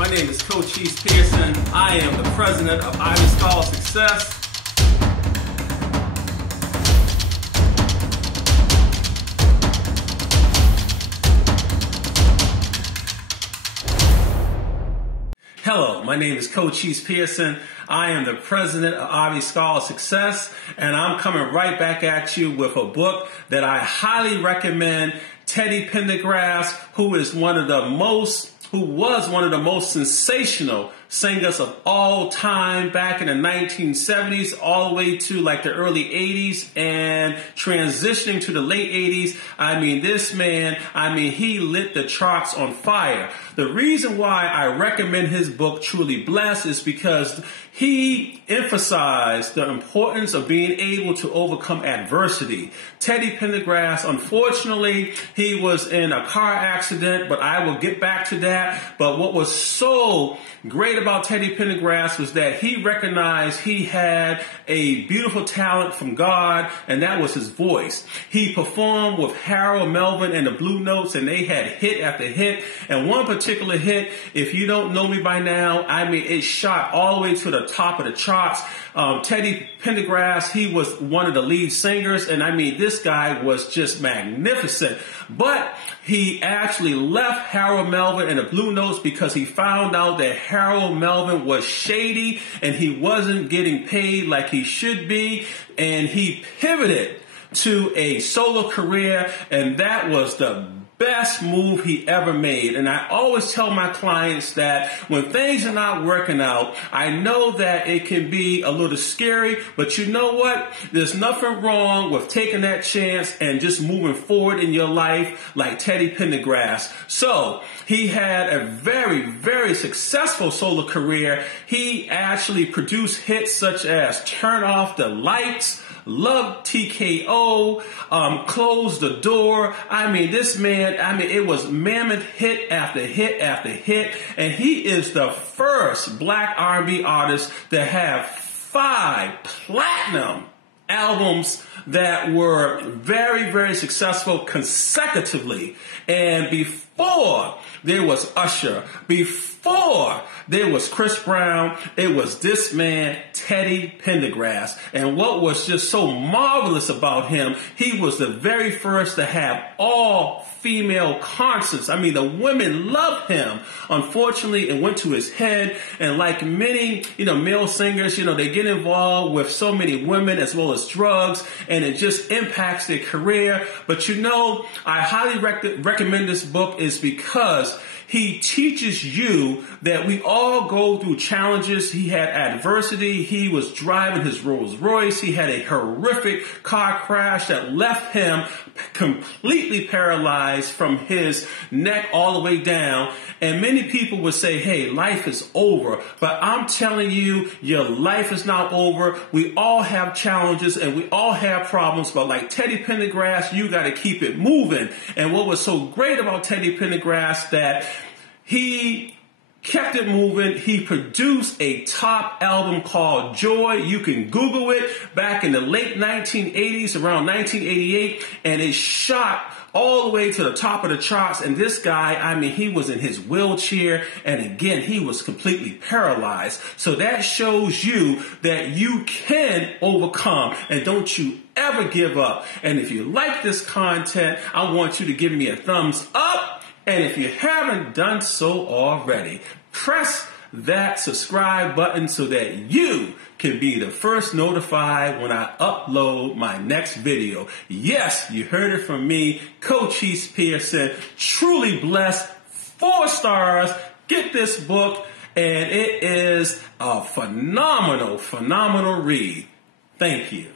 My name is Cochise Pearson. I am the president of Ivy Scholar Success. Hello, my name is Cochise Pearson. I am the president of Ivy Scholar Success, and I'm coming right back at you with a book that I highly recommend. Teddy Pendergrass, who was one of the most sensational singers of all time back in the 1970s all the way to like the early 80s and transitioning to the late 80s. This man, he lit the charts on fire. The reason why I recommend his book, Truly Blessed, is because he emphasized the importance of being able to overcome adversity. Teddy Pendergrass, unfortunately, he was in a car accident, but I will get back to that. But what was so great about Teddy Pendergrass was that he recognized he had a beautiful talent from God, and that was his voice. He performed with Harold Melvin and the Blue Notes, and they had hit after hit. And one particular hit, if you don't know me by now, it shot all the way to the top of the charts. Teddy Pendergrass, he was one of the lead singers, and this guy was just magnificent. But he actually left Harold Melvin and the Blue Notes because he found out that Harold Melvin was shady and he wasn't getting paid like he should be, and he pivoted to a solo career, and that was the best move he ever made. And I always tell my clients that when things are not working out, I know that it can be a little scary, but you know what? There's nothing wrong with taking that chance and just moving forward in your life like Teddy Pendergrass. So he had a very, very successful solo career. He actually produced hits such as Turn Off the Lights, Love TKO, Close the Door. This man, it was mammoth hit after hit after hit. And he is the first black R&B artist to have 5 platinum albums that were very, very successful consecutively. And before there was Usher, before there was Chris Brown, it was this man, Teddy Pendergrass. And what was just so marvelous about him, he was the very first to have all female concerts. The women loved him. Unfortunately, it went to his head. And like many, male singers, they get involved with so many women as well as drugs, and it just impacts their career. But I highly recommend this book is because he teaches you that we all go through challenges. He had adversity. He was driving his Rolls Royce. He had a horrific car crash that left him completely paralyzed from his neck all the way down. And many people would say, hey, life is over. But I'm telling you, your life is not over. We all have challenges and we all have problems. But like Teddy Pendergrass, you got to keep it moving. And what was so great about Teddy Pendergrass that he kept it moving. He produced a top album called Joy. You can Google it, back in the late 1980s, around 1988, and it shot all the way to the top of the charts. And this guy, he was in his wheelchair, and again, he was completely paralyzed. So that shows you that you can overcome, and don't you ever give up. And if you like this content, I want you to give me a thumbs up. And if you haven't done so already, press that subscribe button so that you can be the first notified when I upload my next video. Yes, you heard it from me, Cochise Pearson. Truly Blessed, 4 stars. Get this book, and it is a phenomenal, phenomenal read. Thank you.